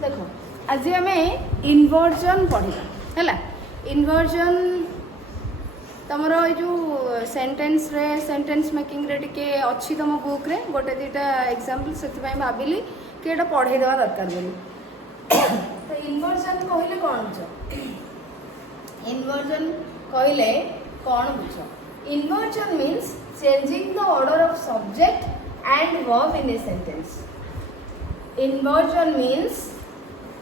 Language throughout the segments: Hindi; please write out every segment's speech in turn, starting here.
देख आज आम इनवर्जन पढ़ा है। इनवर्जन तुमर जो सेंटेंस मेकिंग रे टिके अच्छी तुम बुक रे गोटे दुटा एग्जांपल से भाविली कि ये पढ़े देवा दरकार बोली। तो इनवर्जन कहले कौन बुझ? इनवर्जन कहले कौन बुझ? Inversion means changing the order of subject and verb in a sentence. Inversion means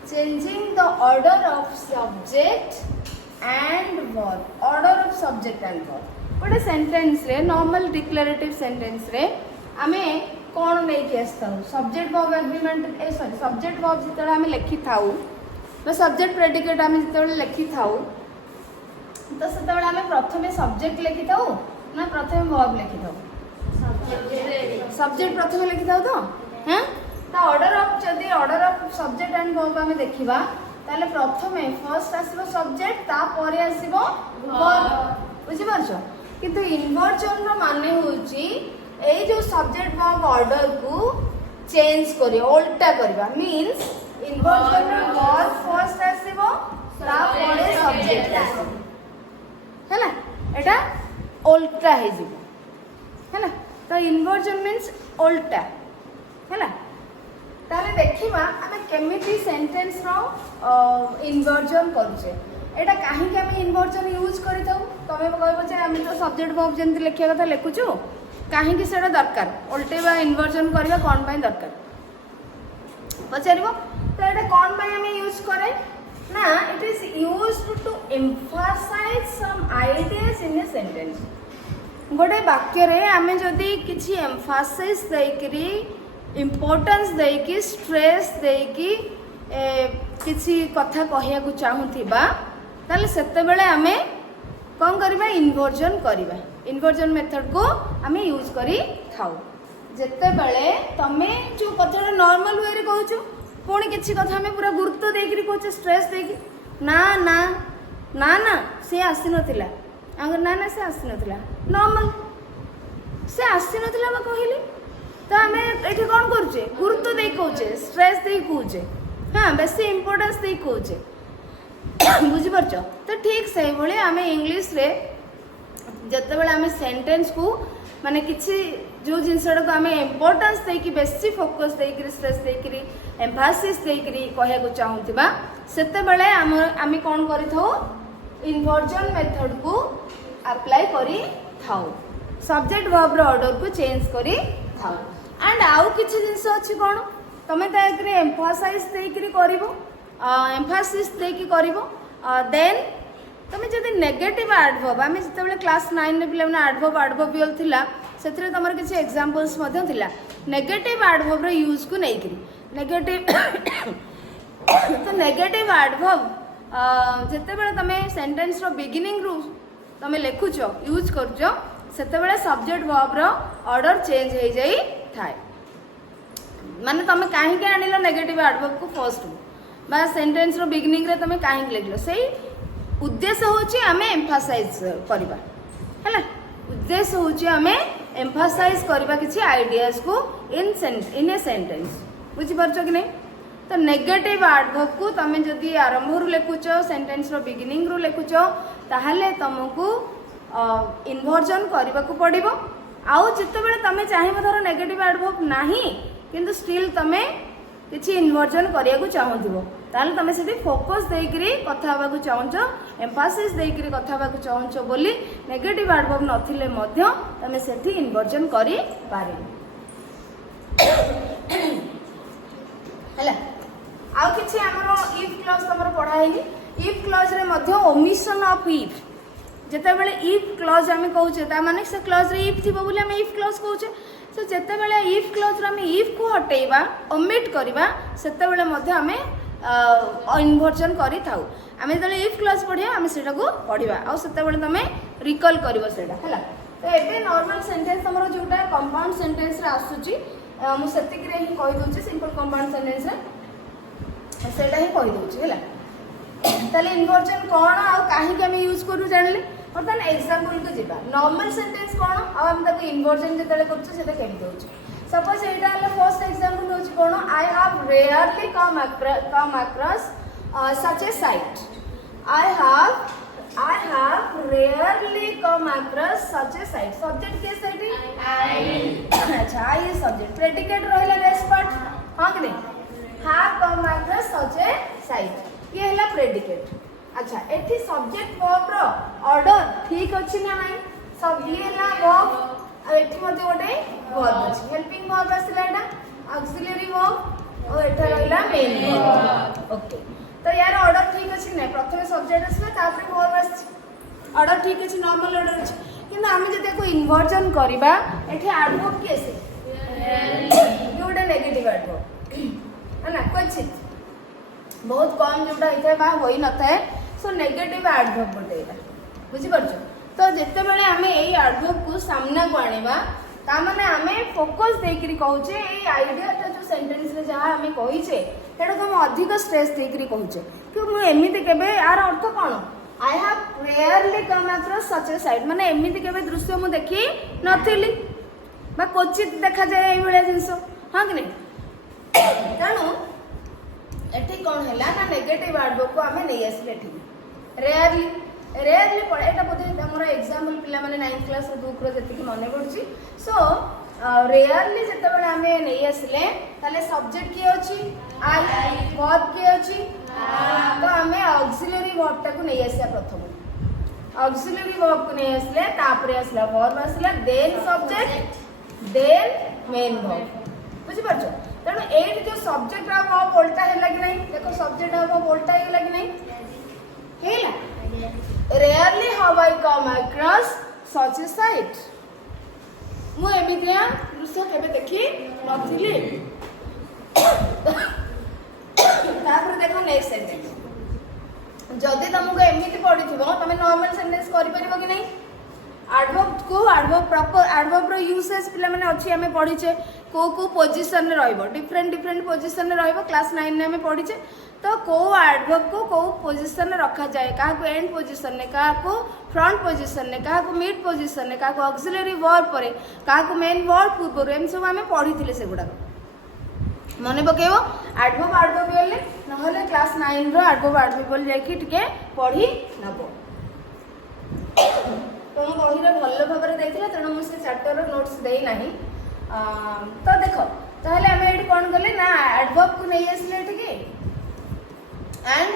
changing the order of subject and verb. Order of subject and verb. गोटे सेंटेंस रे नॉर्मल डिक्लेरेटिव सेंटेंस रे आमे कौन लेके आसताऊ? Subject verb agreement sorry subject verb जिते आमे लिखि थाऊ बा सब्जेक्ट प्रेडिकेट आमे जिते लिखि थाऊ तो सेते आमे प्रथमे सब्जेक्ट लिखि थाऊ ना प्रथमे वर्ब लिखि थाऊ? सब्जेक्ट प्रथमे लिखि थाऊ तो हैं order of subject and verb आमे देखिबा ताले प्रथमे फर्स्ट आसीबो सब्जेक्ट तापर आसीबो वर्ब बुझि परछो। किंतु इनवर्जन रो माने होउची ए जो सब्जेक्ट वर्ब ऑर्डर को चेंज करी उल्टा करबा मींस इनवर्जन रो वर्ब फर्स्ट आसीबो तापर सब्जेक्ट आसीबो हैला एटा उल्टा हे जिवो हैला। तो इनवर्जन मींस उल्टा हैला। ताले देखिबा आमे केमिति सेंटेंस रो इनवर्जन करछे एटा काहे के आमे इनवर्जन यूज करि थाउ तमे कहबो जे आमे तो सब्जेक्ट वर्ब जेंति लिखिया कथा लिखुछु काहे कि सेटा दरकार उल्टेबा इनवर्जन करबा कोन पय दरकार पचारिबो। तो एटा कोन पय आमे यूज करे ना it is used to emphasize some ideas in a sentence. गोटे वाक्य रे आमे जदी किछि एम्फसाइज देकरी इम्पोर्टेंस देकी स्ट्रेस देकी किसी कथा कहया को चाहूथिबा ताले सेते बेले आमे कोन करबा इन्वर्जन करबा। इन्वर्जन मेथड को आमे यूज करी थाउ जेते बेले तमे जो कथा नॉर्मल वे रे कहूछु पुणी किसी कथा में पूरा गुरुत्व देकरी कहूछु स्ट्रेस देकी ना ना ना ना से आसी नथिला अगर ना ना से आसी नथिला नॉर्मल से आसी नथिला बा कहिली तो आम ये कौन करुचे गुरुत्व दे कौचे स्ट्रेस दे कौचे हाँ बेसी इम्पोर्टेंस दे कौचे बुझिपार। तो ठीक से भाई आम इंग्लीश रे जिते बड़े आम सेंटेंस को माने किसी जो जिनसा को आम इम्पोर्टेंस देकी बेसी फोकस देकी स्ट्रेस देकी एम्फासिस देकी कहया को चाहूबा सेते बेले आम कौन करि थाउ इन्वर्जन मेथड को अप्लाई करी थाउ सब्जेक्ट वर्ब रो ऑर्डर को चेंज करी थाउ। एंड आउ किछि जिंस अछि कोन तमे ता एकरे एम्फसाइज देकरी करिवो एम्फासिस देकी करिवो देन तमे जदि नेगेटिव एडवर्ब आमे जते बेले क्लास 9 रे पिले एडवर्बियल थिला सेथरे तमर किछि एग्जांपल्स मध्ये थिला नेगेटिव एडवर्ब रो यूज को नै करी नेगेटिव तो नेगेटिव एडवर्ब जते बेले तमे सेंटेंस रो बिगिनिंग रू तमे लिखुछो यूज करछो सेते बेले सब्जेक्ट वर्ब रो ऑर्डर चेंज हो जाई थाए माने तमे काहे के आनिलो नेगेटिव एडवर्ब को फर्स्ट बा सेंटेंस रो बिगिनिंग रे तमे काहे के लिखलो सेही उद्देश्य होची हमें एम्फसाइज करबा हैला उद्देश्य होची हमें एम्फसाइज करबा किछि आइडियाज को इन ए सेंटेंस बुझि परछो कि नै। तो नेगेटिव एडवर्ब को तमे जदी आरंभ रु लिखुछो सेंटेंस रो बिगिनिंग रु लिखुछो ताहाले तुमको इन्वर्जन करबा को पड़िबो आउ जिते बेले तमे चाहिबो धर नेगेटिव एडवर्ब नाही किंतु स्टिल तमे किछि इन्वर्जन करिया को चाहूथिबो ताले तमे सेठी फोकस देकरी कथा हबा को चाहूछो एम्फासिस देकरी कथा हबा को चाहूछो बोली नेगेटिव एडवर्ब नथिले मध्य तमे सेठी इन्वर्जन करी पारे हला। आउ किछि हमरो इफ क्लॉज तमरो पढाइली इफ क्लॉज रे मध्य ओमिशन ऑफ इफ जेते बेले इफ क्लॉज आमे कहूचे ता माने से क्लॉज रे इफ थिबो बोली आमे इफ क्लॉज कहूचे सो जेते बेले इफ क्लॉज रे आमे इफ को हटेइबा ओमिट करबा सेते बेले मध्य आमे इन्वर्जन करी थाउ आमे जेते इफ क्लॉज पढिया आमे सेटा को पढिबा आ सेते बेले तमे रिकॉल करबो सेटा हला। तो एबे नॉर्मल सेंटेंस हमरो जोटा कंपाउंड सेंटेंस रे आसुची मु सेतिक रे ही कहि दोची सिंपल कंपाउंड सेंटेंस रे सेटा ही कहि दोची हला। ताले इन्वर्जन कोन आ काहे के हम यूज करू जानले बर्तमान एग्जांपल को जीवा नॉर्मल सेंटेंस कोन आ हम ताको इन्वर्जन जेतले करछ सेटा केमि दोछ सपोज एटा हला फर्स्ट एग्जांपल दोछ कोण आई have rarely come across such a site I have rarely come across such a site subject के सेठी आई अच्छा आई इज सब्जेक्ट प्रेडिकेट रहला रेस्ट पार्ट हां कि नहीं have come across such a site ये हला प्रेडिकेट अच्छा एठी सब्जेक्ट वर्ब रो ऑर्डर ठीक अछि ना नहीं सब ये हला वर्ब आ एठी मध्ये गोटे वर्ब अछि हेल्पिंग वर्ब आसला एटा ऑक्सिलरी वर्ब और एटा रहला मेन वर्ब ओके तो यार ऑर्डर ठीक अछि नै प्रथमे सब्जेक्ट आसला तापर वर्ब आछि ऑर्डर ठीक अछि नॉर्मल ऑर्डर अछि किंतु आमे जे देखो इन्वर्जन करबा एठी एडवर्ब केसे जोडा नेगेटिव एडवर्ब है ना क्वचित बहुत कम जोडा इथे बा होई नथाए सो नेगेटिव एडवर्ब बोलते एटा बुझि परछो तो जेते बेले हमें एई एडवर्ब को सामना को आनिबा ता माने हमें फोकस देकरी कहूचे एई आइडिया ता जो सेंटेंस रे जहा हमें कहिचे तेडा हम अधिक स्ट्रेस देकरी कहूचे कि मु एमिति केबे यार अर्थ कोन I have rarely come across such a sight माने एमिति केबे दृश्य मु देखि नथिली बा क्वचित देखा जाए एई बेले जिंसो हां कि नहीं तानु एठी कोन हैला ना नेगेटिव एडवर्ब को हमें नै आसले एठी रेयरली पड़े एटा बोधे हमर एग्जांपल पिला माने 9th क्लास रो बुक रो जति कि मने पड़छि सो रेयरली जते बेले हमें नै आसले ताले सब्जेक्ट के अछि आई वर्ब के अछि तो हमें ऑक्सिलरी वर्ब टा को नै आसिया प्रथम ऑक्सिलरी वर्ब को नै आसले तापरे आसला वर्ब आसला then subject then main verb बुझि परछो तेणु एट जो सब्जेक्ट आ वर्ब उल्टा है लगी नहीं देखो सब्जेक्ट आ वर्ब उल्टा है लगी नहीं हेला rarely how I come across such a sight मु एमितिया दृश्य केबे देखि नथिली तापर देखो नेक्स्ट सेंटेंस जदी तुमको एमिति पडिथिबो तमे नॉर्मल सेंटेंस करि परिबो कि नहीं एडवर्ब को एडवर्ब प्रॉपर एडवर्ब रो यूसेज पिला माने अछि हमें पढिचे को पोजीशन रे रहइबो डिफरेंट पोजीशन रे रहइबो क्लास 9 ने हमें पढिचे तो को एडवर्ब को पोजीशन रे रखा जाए का को एंड पोजीशन ने का को फ्रंट पोजीशन ने का को मिड पोजीशन ने का को ऑक्सिलरी वर्ब परे का को मेन वर्ब पूर्व एम सब हमें पढिथिले से गुडा मने पकेबो एडवर्ब बेले नहले क्लास 9 रो एडवर्ब बोल जाय कि टिके पढी नबो तो मु बहिरे भल्लो भाबरे देखिला तेणु मु से चैप्टर रो नोट्स देई नाही तो देखो ताहले हमें एडी कोन गले ना एडवर्ब को नै आसले ठीक एंड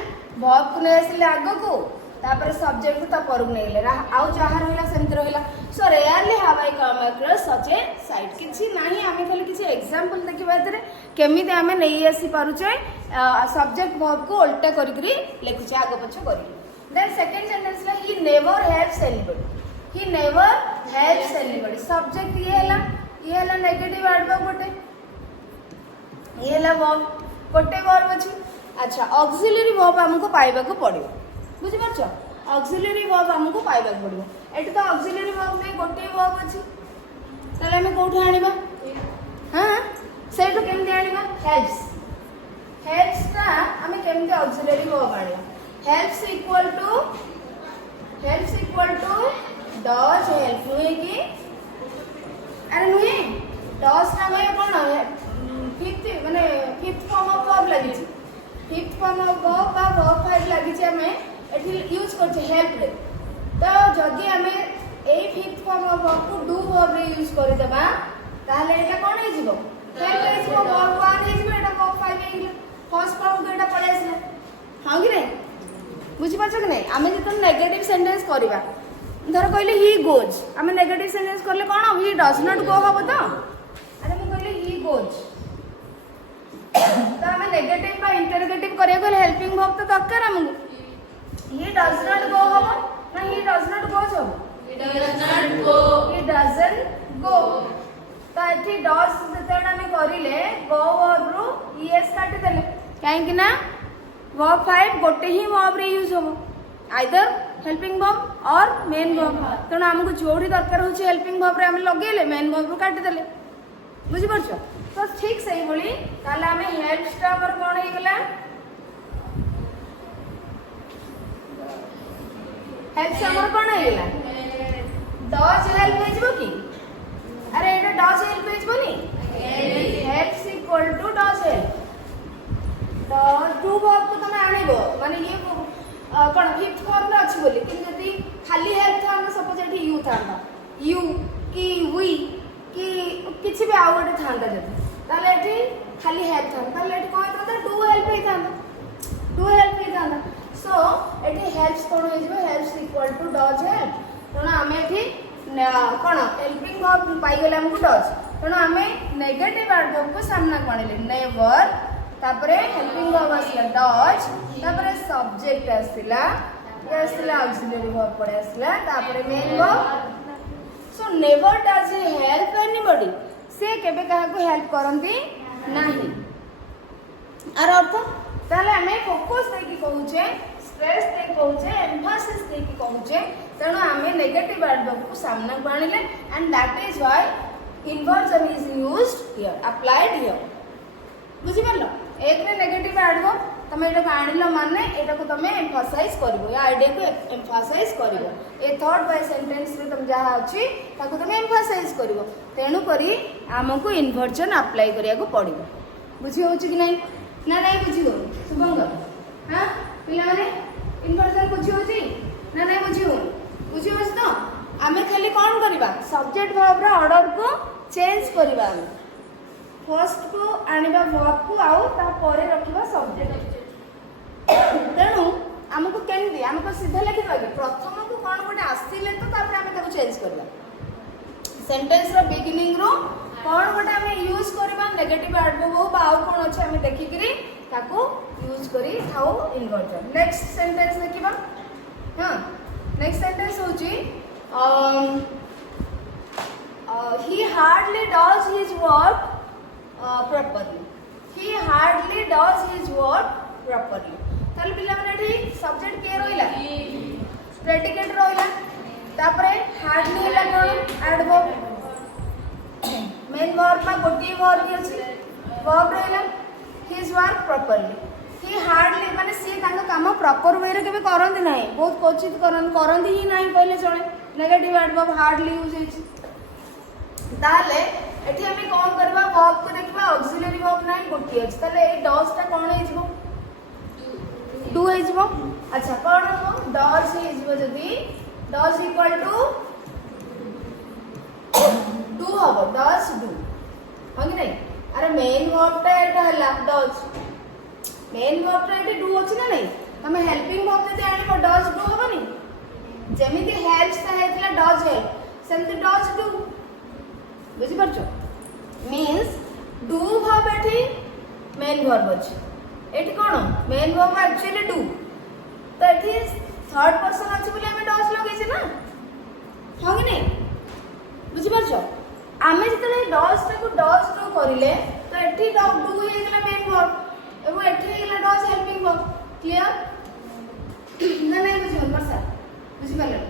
वर्ब को नै आसले आगो को तापर सब्जेक्ट को ता पर नै ले आउ जहा रहला सेंत रहला सो rarely how I come across such a site किछि नाही हमें खाली किछि एग्जांपल देखिबा तरे केमिते हमें नै आसी पारुचे सब्जेक्ट वर्ब को उल्टा करि करि लिखुचे आगो पछ करि देन सेकंड सेंटेंस ला he never helps anybody he never helps anybody subject ये हला नेगेटिव एडवर्ब गोटे ये हला वर्ब गोटे वर्ब अछि अच्छा ऑक्सिलरी वर्ब हमको पाइबा को पड़िबो बुझि परछो ऑक्सिलरी वर्ब हमको पाइबा को पड़िबो एटी तो ऑक्सिलरी वर्ब में गोटे वर्ब अछि तले हम कोठे आनिबा हां सेटो केमते आनिबा हेल्प्स ता हम केमते ऑक्सिलरी वर्ब आनिबा helps equal to does help हुए कि अरे नुहे डज ना में कोन फिफ्थ फॉर्म ऑफ वर्ब लागि छी फिफ्थ फॉर्म ऑफ वर्ब बा वर्ब फाइल लागि छी हमें एठी यूज करछे हेल्प रे तो जदी हमें A fifth form of verb को डू वर्ब रे यूज करि देबा ताले एटा कोन हे जिवो हेल्प हे जिवो वर्ब 1 हे जिवो एटा वर्ब 5 हे गेलो फर्स्ट फॉर्म को एटा पळे आसले हां कि रे बुझि पाछो कि नै हमें जतो नेगेटिव सेंटेंस करबा धर कहले ही गोज हमें नेगेटिव सेंटेंस करले कोन ही डज नॉट गो हबो तो अरे मैं कहले ही गोज तो हमें नेगेटिव बा इंटरोगेटिव करिया को हेल्पिंग वर्ब तो दरकार हमको ही डज नॉट गो हबो ना ही डज नॉट गोज हबो ही डजंट गो तो एथि डज जतेडा हमें करिले गो वर्ब रो ईएस काटि देले काहे कि ना वर्ब 5 गोटे ही वर्ब रे यूज हबो आइदर हेल्पिंग वर्ब और मेन वर्ब तेणु आमको जोड़ी दरकार होची हेल्पिंग वर्ब रे हम लगेले मेन वर्ब काटि देले बुझि परछो तो ठीक सही बोली ताले हमें हेल्प्स टा पर कोन हे गेला हेल्प्स हमर कोन हे गेला डज हेल्प हे कि अरे एटा डज हेल्प हे नी helps equal to does verb को तुम आनिबो माने ये कौन फिफ्थ फॉर्म में अच्छी बोली कि जदि खाली हेल्प था सपोज एठी यू था यू कि वी कि किछि भी आउ गोटे था जदि ताले एठी खाली हेल्प था ताले एठी कोन था डू हेल्प ही था डू हेल्प ही था सो एठी हेल्प्स कोन हो जिवो helps equal to does help तणा हमें एठी कौन हेल्पिंग वर्ब पाई गेले हमको डज तणा हमें नेगेटिव एडवर्ब को सामना कोणले नेवर तापरे हेल्पिंग वर्ब आसला डज तापरे सब्जेक्ट आसला ये आसला ऑक्सिलरी वर्ब पड़े आसला तापरे main verb so never does he help anybody से केबे काहा को हेल्प करंती नाही आर अर्थ ताले हमें फोकस देकी कहूचे स्ट्रेस दे कहूचे एम्फासिस देकी कहूचे तेणु हमें नेगेटिव एडवर्ब को सामना को आनिले and that is why inversion is used here applied here बुझी परलो एक रे नेगेटिव एडवर्ब तमे एटा आनिलो माने एटा को तमे एम्फसाइज करबो या आईडिया को एम्फसाइज करबो ए थर्ड बाय सेंटेंस रे तम जहा अछि ताको तमे एम्फसाइज करबो तेणु करी हमको इन्वर्जन अप्लाई करिया को पड़िबो बुझी होछि कि नहीं ना नहीं बुझी हो शुभंग हां पिला माने इन्वर्जन बुझी होछि ना नहीं बुझी हो बुझी होछि तो आमे खाली कोन करबा सब्जेक्ट वर्ब रा ऑर्डर को चेंज करबा हम फर्स्ट को आनिबा वर्ब को आउ ता परे रखिबा सब्जेक्ट तेणु हमको केनदी हमको सीधा लिखिबा कि प्रथम को कोन गोटे आसीले तो तापर हम ताको चेंज करबा सेंटेंस रो बिगिनिंग रो कोन गोटे हम यूज करबा नेगेटिव एडवर्ब हो बा आउ कोन अछि हम देखि करी ताको यूज करी थाओ इन्वर्जन नेक्स्ट सेंटेंस देखिबा हां नेक्स्ट सेंटेंस होची he hardly does his work properly he hardly does his work properly ताले पिला माने एठी सब्जेक्ट के रोइला प्रेडिकेट रोइला तापरे हार्डली होला कोन एडवर्ब मेन वर्ब में गोटी वर्ब के अछि verb रोइला his work properly he hardly माने से तांको काम प्रॉपर वे रे केबे करंदी नाही बहुत कोचित करंदी ही नाही कहले चले नेगेटिव एडवर्ब हार्डली यूज होछि ताले एठी हमें कोन करबा वर्ब को देखबा ऑक्सिलरी वर्ब नाही गोटी अछि ताले ए डज ता कोन हे जिवो डू हे जिवो अच्छा कोन हो डज हे जिवो जदी डज इक्वल टू डू हबो डज डू हो कि नहीं अरे मेन वर्ब ता एटा हला डज मेन वर्ब ता एटी डू अछि ना नहीं हमें हेल्पिंग वर्ब जदी आनिबो डज डू हबनी जेमिति हेल्प्स ता हेतला डज हेल्प सेमति डज डू बुझी परछो मींस डू वर्ब एठी मेन वर्ब अछि एठी कोन मेन वर्ब एक्चुअली डू तो एठी थर्ड पर्सन अछि बोले हमें डज लगै छै ना हो कि नहीं बुझी परछो आमे जतले डज ता को डज डू करिले तो एठी डू हे गेला मेन वर्ब एबो एठी हे गेला डज हेल्पिंग वर्ब क्लियर ना नहीं बुझी परसा बुझी परले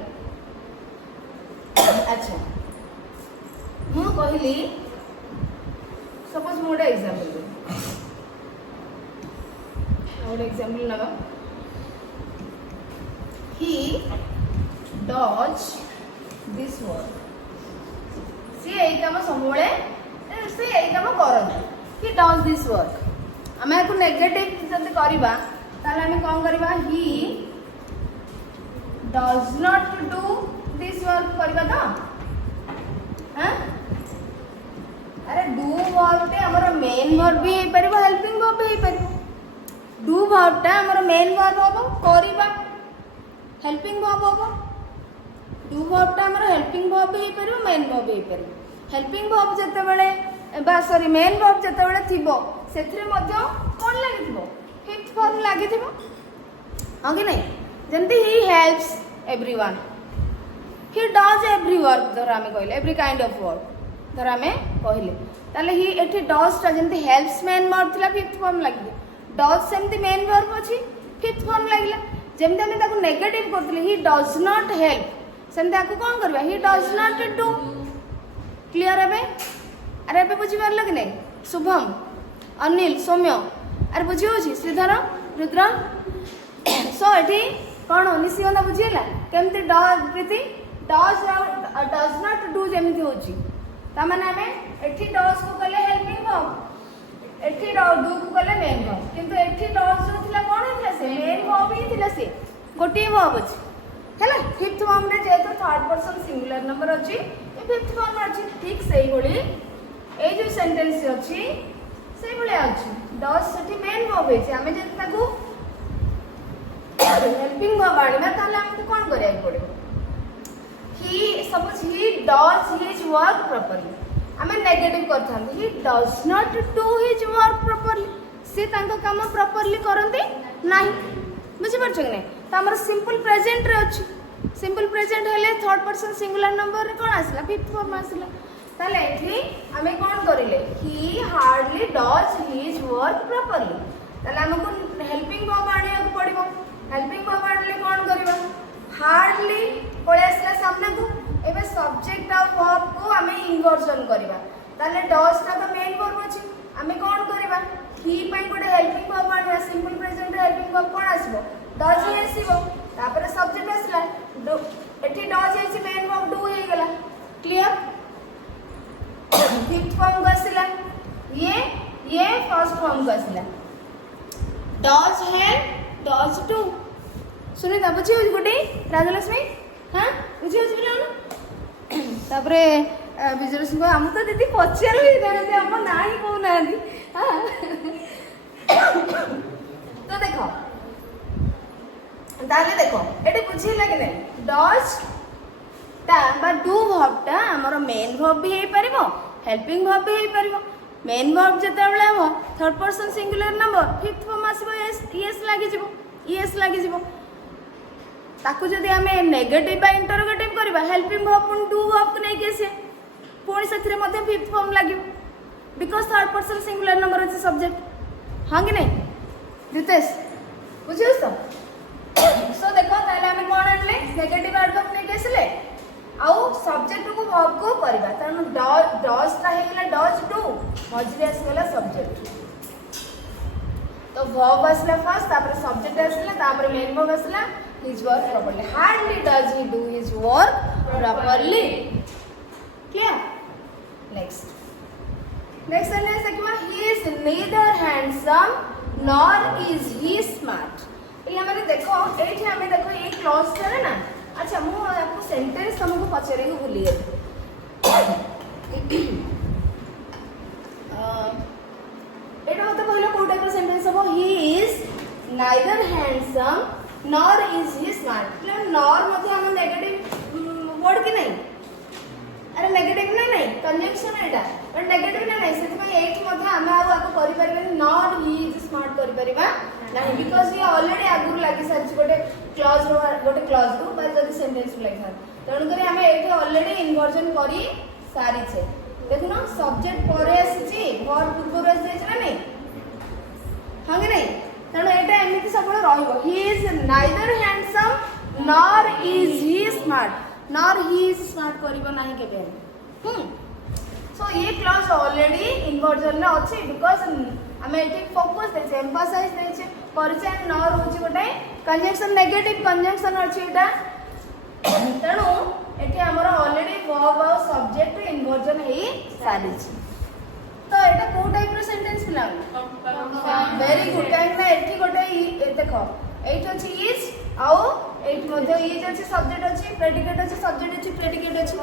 अच्छा मु कहली सपोज मोडे एग्जांपल दे मोडे एग्जांपल नबा he does this work से एई काम सबले से एई काम करन he does this work हमें को नेगेटिव जब करबा ताले हमें कोन करबा he does not do this work करबा तो हां अरे डू वर्ब टे हमर मेन वर्ब भी हे परबो हेल्पिंग वर्ब भी हे परबो डू वर्ब टा हमर मेन वर्ब होबो करबा हेल्पिंग वर्ब होबो डू वर्ब टा हमर हेल्पिंग वर्ब भी हे परबो मेन वर्ब भी हे परबो हेल्पिंग वर्ब जते बेले बा सॉरी मेन वर्ब जते बेले थिबो सेथरे मध्ये कोन लागि थिबो फिफ्थ फॉर्म लागि थिबो हां कि नहीं जंती he helps everyone he does every work धर हमें कहले every kind of work धर हमें कहले ताले ही एठी does ता जंती helps main verb थिला fifth form लागि does सेमती main verb अछि fifth form लागिला जेमते हमें ताको नेगेटिव करथले he does not help सेमते आको कोन करबा he does not do clear हेबे अरे एबे बुझी परलो कि नहीं शुभम अनिल सौम्य अरे बुझी होछि श्रीधर रुद्र सो एठी कोन निसियोना बुझिला केमते does Preeti does not do जेमती होछि ता माने हमें एठी डज को कले हेल्पिंग वर्ब एठी डू को गले मेन वर्ब किंतु एठी डज जो थिला कोन थिला से मेन वर्ब ही थिला से गोटी वर्ब अछि हैला फिफ्थ फॉर्म रे जेतो थर्ड पर्सन सिंगुलर नंबर अछि ए फिफ्थ फॉर्म अछि ठीक सेही बोली ए जो सेंटेंस अछि सेही बोली अछि डज सेठी मेन वर्ब अछि हमें जे ताकू हेल्पिंग वर्ब आनिबा ताले हमको कोन करिया पड़िबो he suppose he does his work properly आमे negative करथान he does not do his work properly से तांको काम प्रॉपर्ली करंती नाही बुझि परछ कि नै त हमर सिंपल प्रेजेंट रे अछि सिंपल प्रेजेंट हेले थर्ड पर्सन सिंगुलर नंबर रे कोन आसला फिफ्थ फॉर्म आसला ताले एठी आमे कोन करिले he hardly does his work properly ताले हमको हेल्पिंग वर्ब आनिया पड़िबो हेल्पिंग वर्ब आनले कोन करबा हार्डली पळे आसला सामने को एबे सब्जेक्ट आ वर्ब को हमें इन्वर्जन करबा ताले डज ता तो मेन वर्ब अछि हमें कोन करबा ही पय कोडे हेल्पिंग वर्ब आनिया सिंपल प्रेजेंट रे हेल्पिंग वर्ब कोन आसीबो डज ही आसीबो तापर सब्जेक्ट आसला डू एठी डज आसी मेन वर्ब डू हे गेला क्लियर फिफ्थ फॉर्म को आसला ये फर्स्ट फॉर्म को आसला डज हेल्प डज डू सुनी ता बुझी होई गुडी राजलक्ष्मी हां बुझी होई बिना तापरे विजयलक्ष्मी को हम तो दीदी पचार भी जाने हम नाही को नांदी हां तो देखो ताले देखो एटी बुझी लागे नै डज ता बा डू वर्ब ता हमर मेन वर्ब भी हे परिबो हेल्पिंग वर्ब भी हे परिबो मेन वर्ब जते बेले हो third person singular number fifth form आसीबो एस लागि जिवो एस लागि जिवो ताकू जदि हमें नेगेटिव बा इंटरोगेटिव करबा हेल्पिंग वर्ब पुन डू वर्ब को नै केसे पुनी सथरे मध्ये फिफ्थ फॉर्म लागियो because third person singular number अछि सब्जेक्ट हां कि नै रितेश बुझियो तो सो देखो ताले हमें कोन आनले नेगेटिव एडवर्ब नै केसले आउ सब्जेक्ट को वर्ब को करबा तनु डज ता हे गेला डज डू मजरी आस गेला सब्जेक्ट तो वर्ब आसला फर्स्ट तापर सब्जेक्ट आसला तापर मेन वर्ब आसला his work properly hardly does he do his work properly clear next sentence देखिबा he is neither handsome nor is he smart ये माने देखो एठी हमें देखो ये क्लॉज करे ना अच्छा मु आपको सेंटेंस तुमको पचरे को भूली गई एटा मते कहलो कोन टाइप सेंटेंस हो he is neither handsome nor is he smart मतलब nor मध्ये हम नेगेटिव वर्ड की नहीं अरे नेगेटिव ना नहीं कंजंक्शन एटा बट नेगेटिव ना नहीं सेति में एक मध्ये हम आको करि परबे nor he is smart करि परबा नहीं बिकॉज़ ये ऑलरेडी आगुर लागि साच गोटे क्लॉज रो बा जदी सेंटेंस लागि था तण करे हम एठी ऑलरेडी इन्वर्जन करी सारी छे देखो ना सब्जेक्ट परे आसी वर्ब पूर्व आसी ना नहीं हां कि नहीं तणो एटा एमिति सबले रहइबो he is neither handsome nor is he smart nor he is smart करबो नाही केबे सो ये क्लॉज ऑलरेडी इन्वर्जन ने अछि बिकॉज़ हमें एटी फोकस दे छै एम्फसाइज दे छै परिचय नॉर होछि गोटे कंजंक्शन नेगेटिव कंजंक्शन अछि एटा तणो एटी हमर ऑलरेडी वर्ब और सब्जेक्ट इन्वर्जन हे सारी छै तो एटा को टाइप रो सेंटेंस पिला वेरी गुड काहे ना एठी गोटे देखो एठी अछि इज आउ एठी मध्ये इज अछि सब्जेक्ट अछि प्रेडिकेट अछि सब्जेक्ट अछि प्रेडिकेट अछि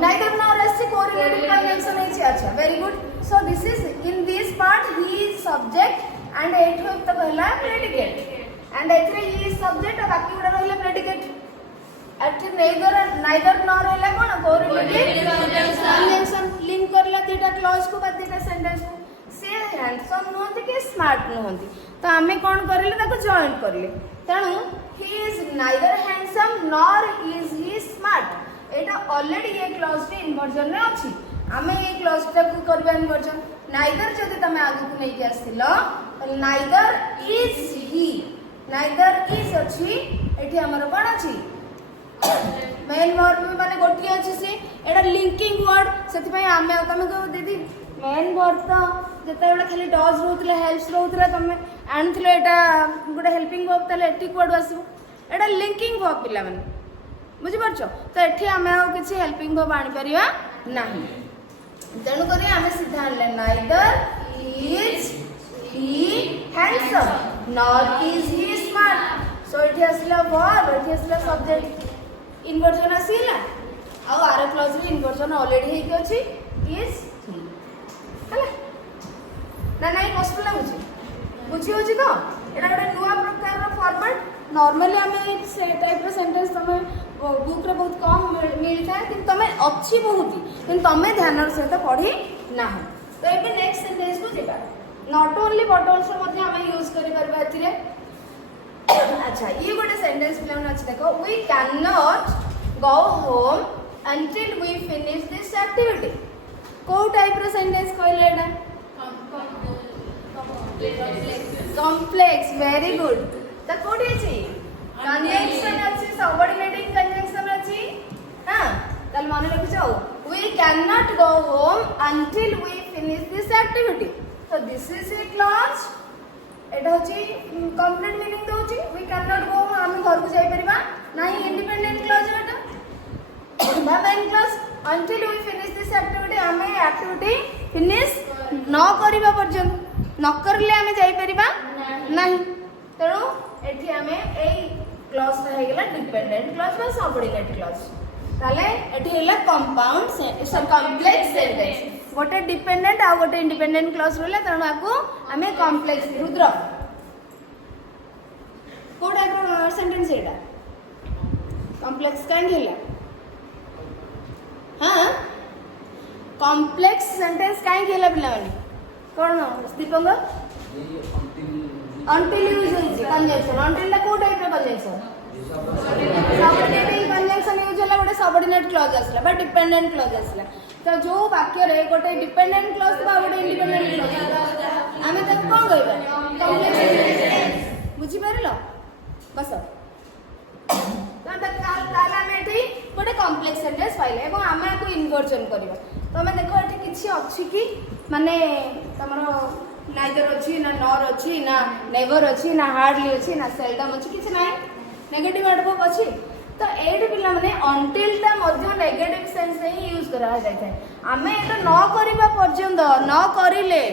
neither nor is correlative conjunction है अच्छा very good so this is in this part he is subject and एठी हो तो कहला predicate and एथरे he is subject और बाकी गुडा रहला predicate एठी neither nor हैला कोन correlative conjunction लिंक करला तीटा क्लॉज को बाद तीटा सेंटेंस को से हैंडसम नहंती कि स्मार्ट नहंती तो हमें कोन करले ताको जॉइन करले तणु he is neither handsome nor is he smart Etah already ये क्लॉज रे इन्वर्जन रे अछि हमें ये क्लॉज टा को करबा इन्वर्जन नाइदर जदि तमे आगु को नै के आसिलो तो neither is he neither is अछि एठी हमर कोन अछि मेन वर्ब माने गोटी अछि से एटा लिंकिंग वर्ड सेति पय हमें तमे को दीदी मेन वर्ब तो जते बेला खाली डज रहउतले हेल्प्स रहउतले तमे आनथिले एटा गोटे हेल्पिंग वर्ब तले एटी कोड आसीबो एटा लिंकिंग वर्ब पिला माने बुझी परछो तो एठी हमें आ किछि हेल्पिंग वर्ब आनि परिया नाही तेणु करी आमे सीधा आनले neither is he handsome not is he smart. So एठी आसला वर्ब, एठी आसला सब्जेक्ट इन्वर्जन आसीला आ आर क्लॉज रे इन्वर्जन ऑलरेडी हे कि अछि इज ही हला ना नाही कष्ट लागुची बुझी होची तो एटा गोटे नुआ प्रकार रो फॉर्मेट। नॉर्मली आमे से टाइप रो सेंटेंस तमे बुक रे बहुत कम मिलता है कि तमे अच्छी बहुत कि तमे ध्यान सहित पढ़ी ना। तो ये नेक्स्ट सेंटेंस को जीवा नॉट ओनली बट आल्सो मध्ये हमें यूज करि परबा एथिरे। अच्छा ये गोटे सेंटेंस प्लान अछि देखो we can not go home until we finish this activity. को टाइप रो सेंटेंस कहले एटा कॉम्प्लेक्स वेरी गुड। तो कोठी अछि कंजंक्शन अछि सबऑर्डिनेटिंग कंजंक्शन अछि हां तल माने रखि जाओ we can not go home until we finish this activity. तो दिस इज ए क्लॉज एटा अछि कंप्लीट मीनिंग दोछि we can not go home हम घर को जाई परिबा नाही इंडिपेंडेंट क्लॉज एटा बा main clause until we finish this activity हमें एक्टिविटी फिनिश न करिबा पर्यंत न करले हमें जाई परिबा नाही। तेणु एठी हमें ए क्लॉज ता हेगला डिपेंडेंट क्लॉज बा सबऑर्डिनेट क्लॉज ताले एठी हेला कंपाउंड सब कॉम्प्लेक्स सेंटेंस गोटे डिपेंडेंट आ गोटे इंडिपेंडेंट क्लॉज रहले तेणु आको हमें कॉम्प्लेक्स रुद्र को टाइप रो सेंटेंस एटा कॉम्प्लेक्स काहे हेला हां कॉम्प्लेक्स सेंटेंस काहे हेला पिला माने कोन दीपंग until यूज होइछि कंजंक्शन until ला को टाइप रो कंजंक्शन सबऑर्डिनेटिंग कंजंक्शन यूज होला गोटे सबऑर्डिनेट क्लॉज आसला बा डिपेंडेंट क्लॉज आसला। तो जो वाक्य रे गोटे डिपेंडेंट क्लॉज बा गोटे इंडिपेंडेंट क्लॉज आमे तक कोन कहबा कॉम्प्लेक्स बुझी परलो बस। तो ताला आमे एठी गोटे कॉम्प्लेक्स सेंटेंस पाइले एवं आमे आको इन्वर्जन करबा। तो हमें देखो एठी किछि अछि कि माने तमरो नाइदर अच्छी ना नॉर अच्छी ना नेवर अच्छी ना हार्डली अच्छी ना सेल्डम अच्छी किसी ना नेगेटिव एडवर्ब अच्छी। तो एट पिला माने अंटिल ता मध्य नेगेटिव सेंस रे ही यूज करा जाय थाए आमे एटा न करिबा पर्यंत न करिले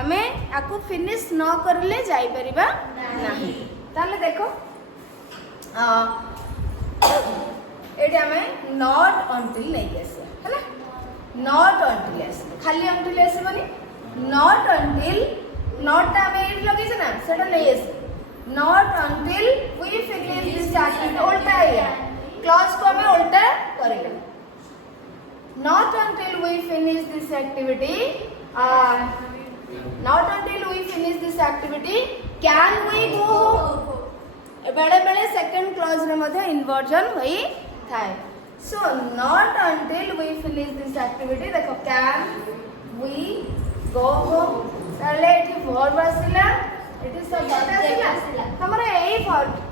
आमे आकु फिनिश न करले जाई परिबा नाही। ताले देखो एटी आमे नॉट अंटिल नै केसे हला नॉट अंटिल एस खाली अंटिल एस बनी नॉट अंटिल नॉट आमे एट लगे छै ना सेटा नै एस not until we finish this activity उल्टा है क्लॉज को हमें उल्टा करेंगे not until we finish this activity not until we finish this activity can we go बेले बेले सेकंड क्लॉज रे मध्ये इन्वर्जन होई थाए। So not until we finish this activity देखो कैन वी गो होम ताले एठी वर्ब आसिला एठी सब्जेक्ट आसिला हमरा एई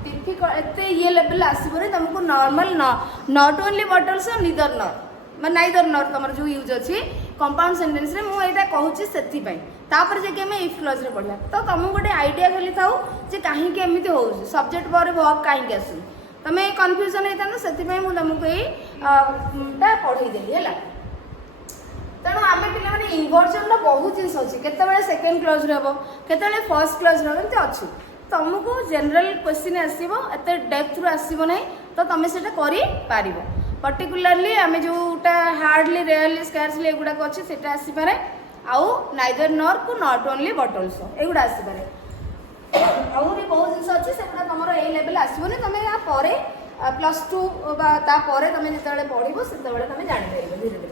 डिफिकल्ट एते ये लेवल आसीबो रे तुमको normal not only but also neither nor मैं नाइदर नॉर तमर जो यूज अछि कंपाउंड सेंटेंस रे मु एटा कहूची सेति पई तापर जे के मैं इफ क्लॉज रे पढिया तो तुम गोटे आईडिया खाली थाउ जे काहे के एमिति होउची सब्जेक्ट पर वर्ब काहे के आसु तमे कंफ्यूजन हेता न सेति पई मु तुमको एई ता पढी देली हैला। तेणु आम पे इन्वर्जन बहुत जिन अच्छी केतबेले सेकेंड क्लॉज रो केतबेले फर्स्ट क्लॉज रो एमती अच्छी तुमको जनरल क्वेश्चन आसो एत डेप्थ रू आसो ना तो तुम से कर पर्टिकुलरली आम जोटा हार्डली रेयरली स्कार्सली एगुड़ाक अच्छे से आसपे आउ नाइदर नॉर को नॉट ओनली बट आल्सो एगुड़ा आसपे आहरी बहुत जिन अच्छी से तुम ये लेवल आसोनी तुम या +2 तुम जो पढ़ो से तुम जापर धीरे धीरे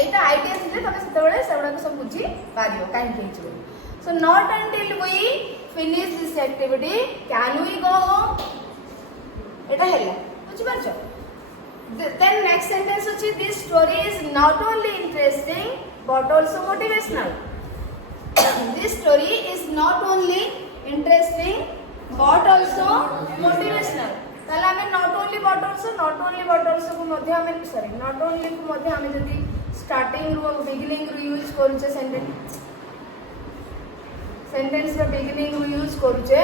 एटा आईडिया से तुम से सब बुझी पार कहीं। So not until we finish this activity can we go home एटा हेला बुझी पारछ। देन नेक्स्ट सेंटेंस अछि this story is not only interesting but also motivational. This story is not only interesting but also motivational ताला हमें नॉट ओनली बट आल्सो को मध्य हमें सॉरी नॉट ओनली को मध्य हमें जदी स्टार्टिंग रू बिगिनिंग रू यूज करूचे सेंटेंस रो बिगिनिंग रू यूज करूचे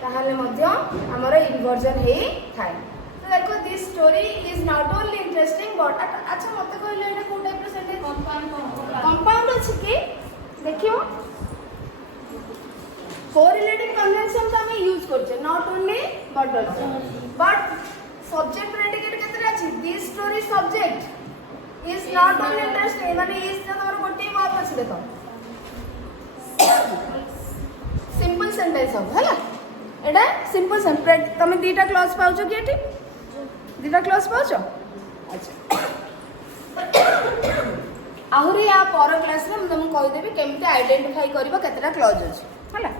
ताहाले मध्य हमर इन्वर्जन हे थाए। तो करको this story is not only interesting but अच्छा मते कहले एटा को टाइप रो सेंटेंस कंपाउंड अछि कि देखियो कोरिलेटिव कन्वेंशन तो हमें यूज करछे not only but also but subject predicate केतरे अछि this story subject is not only interesting माने इज तमर गोटे वर्ब अछि देखो सिंपल सेंटेंस हो हला एटा सिंपल सेंटेंस तमे दीटा क्लॉज पाउछो कि एठी दीटा क्लॉज पाउछो अच्छा आहुरी या पर क्लास रे हम कहि देबी केमते आइडेंटिफाई करबो केतेटा क्लॉज अछि हला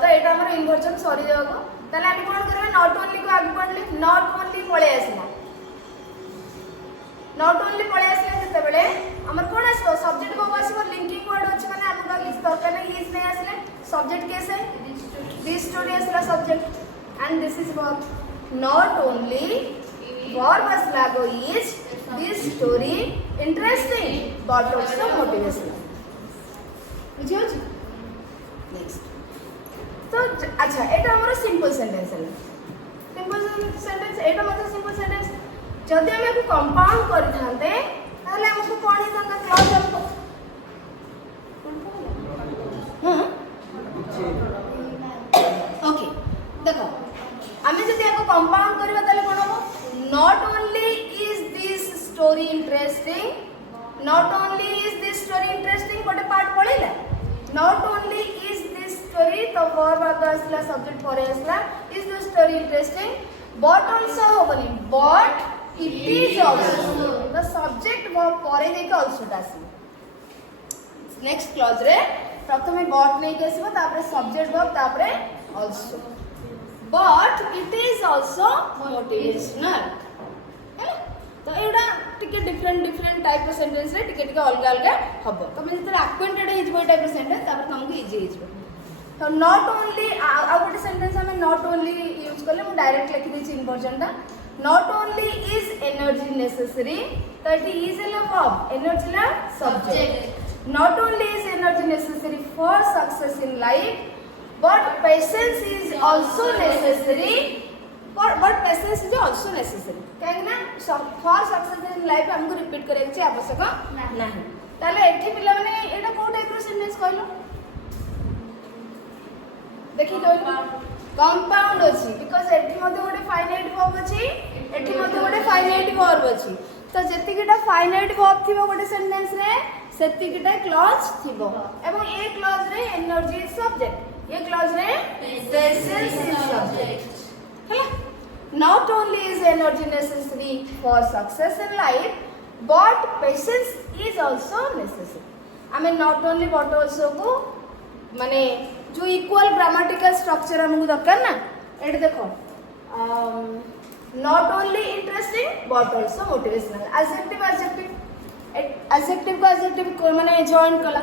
तो एटा हमर इन्वर्जन सरी जागो ताले हम कोन करबे नॉट ओनली को आगु पढले नॉट ओनली पळे आसला नॉट ओनली पळे आसले केते बेले हमर कोन आसो सब्जेक्ट को आसो लिंकिंग वर्ड अछि माने आपका किस दरकार नहीं इज नहीं आसले सब्जेक्ट कैसे दिस स्टोरी आसला subject and this is verb not only verb आसला go is this story interesting but also motivational बुझियो छी नेक्स्ट तो अच्छा एटा हमर सिंपल सेंटेंस है सिंपल सेंटेंस एटा मतलब सिंपल सेंटेंस जदि हम को कंपाउंड करि थांते ताले हमको कोन ही तंका क्लॉज हमको हां ओके देखो हमें जदि एको कंपाउंड करबा ताले कोन हो not only is this story interesting not only is this story interesting गोटे पार्ट पळेला not only is this story तो वर्ब आगे आसला सब्जेक्ट परे आसला is this story interesting but also होबनी but it is also the subject verb परे देके आल्सो आसी नेक्स्ट क्लॉज रे प्रथमे बट नै के आसीबो तापरे सब्जेक्ट वर्ब तापरे also but it is also motivational तो एडा टिके डिफरेंट टाइप ऑफ सेंटेंस रे टिके टिके अलग अलग हबो तमे जते अक्वेंटेड हे जबो टाइप ऑफ सेंटेंस तापर तुमको इजी हे जबो तो नॉट ओनली आ गोटे सेंटेंस हमें नॉट ओनली यूज करले मु डायरेक्ट लिखि देछि इन्वर्जन ता not only is energy necessary तो it is a verb energy ला subject not only is energy necessary for success in life but patience is also necessary but patience is also necessary काहे ना for success in life हमको रिपीट करे के आवश्यक नाही ताले एठी पिला माने एटा को टाइप रो सेंटेंस कहलो देखि कहलो कंपाउंड अछि बिकॉज़ एठी मध्ये गोटे फाइनाइट वर्ब अछि एठी मध्ये गोटे फाइनाइट वर्ब अछि तो जति किटा फाइनाइट वर्ब थिबो गोटे सेंटेंस रे सेति किटा क्लॉज थिबो एवं ए क्लॉज रे एनर्जी इज सब्जेक्ट ए क्लॉज रे patience is subject Not only is energy necessary for success in life, but patience is also necessary. I mean not only but also को माने जो equal grammatical structure हमको दरकार ना एट देखो not only interesting but also motivational. Adjective को adjective माने join कला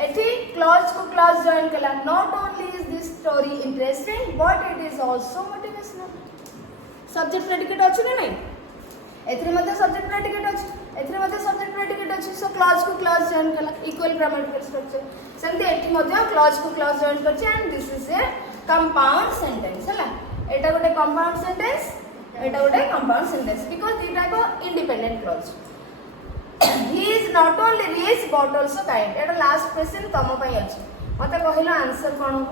एठी clause को clause join कला not only is this story interesting but it is also motivational. Subject predicate अछि ना नहीं एथरे मध्ये सब्जेक्ट प्रेडिकेट अछि एथरे मध्ये सब्जेक्ट प्रेडिकेट अछि सो क्लॉज को क्लॉज जॉइन कला इक्वल ग्रामेटिकल स्ट्रक्चर सेंते एठी मध्ये क्लॉज को क्लॉज जॉइन करछि and this is A compound sentence हला एटा गोटे कंपाउंड सेंटेंस एटा गोटे कंपाउंड सेंटेंस बिकॉज़ दीटा को independent clause he is not only rich but also kind Etah last question तम पई अछि मते कहिलो आंसर कोन हो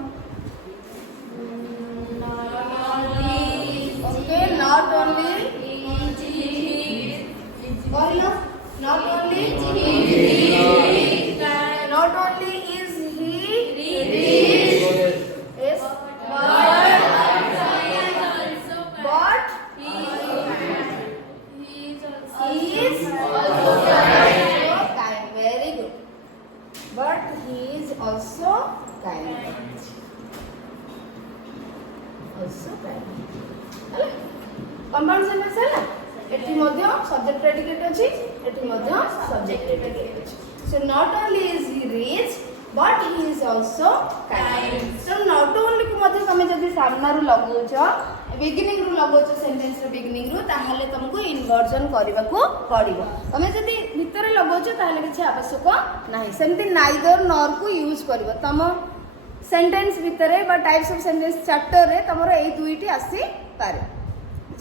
not only not only is he rich yes but he is also kind very good but he is also kind compound sentence है ना एठी मध्ये सब्जेक्ट प्रेडिकेट अछि एठी मध्ये सब्जेक्ट प्रेडिकेट अछि so not only is he rich but he is also kind so not only को मध्ये तमे जदी सामना रु लगौछ बिगिनिंग रु लगौछ सेंटेंस रो बिगिनिंग रु ताहाले तुमको इन्वर्जन करबा को पड़िबो तमे जदी भीतर लगौछ ताहाले किछ आवश्यक नाही सेमति नाइदर नॉर को यूज करबो तम सेंटेंस भीतर बा टाइप्स ऑफ सेंटेंस चैप्टर रे तमरो एई दुईटी आसी पारे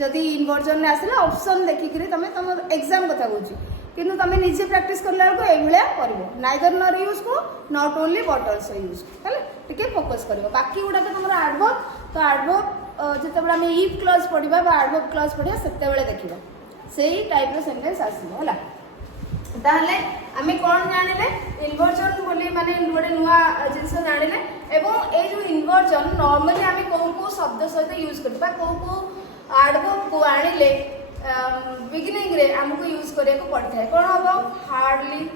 जदि इनवर्जन आसला ऑप्शन देखिक तुम तुम एग्जाम कथा कहूँ किंतु तुम निजे प्रैक्टिस करला बेलू एभलिया कर नाइदर नर यूज को not only but also use है टिके फोकस कर बाकी गुड़ा तो तुम एडवर्ब तो एडवर्ब जिते आम इफ क्लज पढ़ा एडवर्ब क्लज पढ़ा से देखा से टाइप सेंटेंस आसो है ताहले आमे कौन जानिले इन्वर्जन बोली माने गोटे नुआ जिनस जानिले एवं ए जो इन्वर्जन नॉर्मली आमे को शब्द सहित यूज करबा को एडवर्ब को आनिले बिगिनिंग रे हमको यूज करे को पड़ता है कौन होगा hardly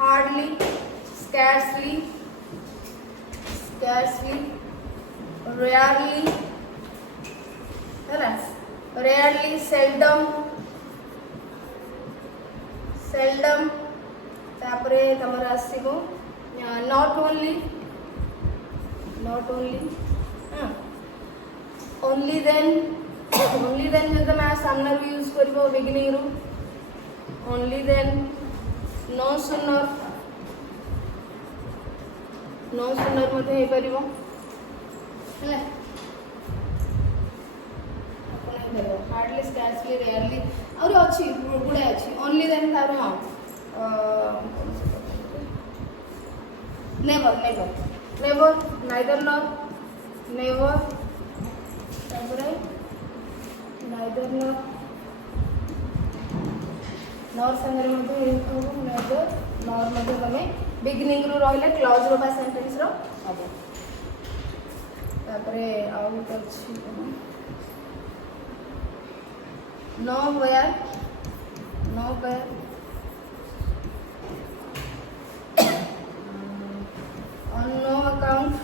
hardly scarcely scarcely rarely है ना रेयरली सेल्डम सेल्डम तापरे तमर आसीबो नॉट ओनली ओनली देन जो तुम सामने यूज करिवो बिगिनिंग रू ओनली देन नो सुनर मते हे परिवो है हार्डली स्कैर्सली रेयरली और अच्छी गुड़े अच्छी ओनली देन तार हाँ never never never neither nor never तापरे नाइदर नॉर नॉर संगे मते नेवर नॉर मते तमे बिगिनिंग रू रहले क्लॉज रो बा सेंटेंस रो हबो तापरे आउट अच्छी nowhere on no account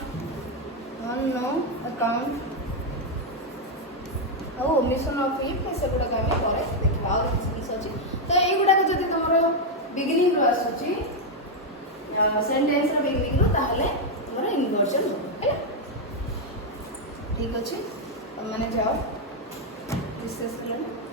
और ओमिशन ऑफ इफ से गुडा काम करे देखा और सेंस अछि तो ए गुडा को जदी तमरो बिगिनिंग रो आसुची सेंटेंस रो बिगिनिंग रो ताहले तमरो इन्वर्जन हो है ठीक अछि माने जाओ डिस्कस करले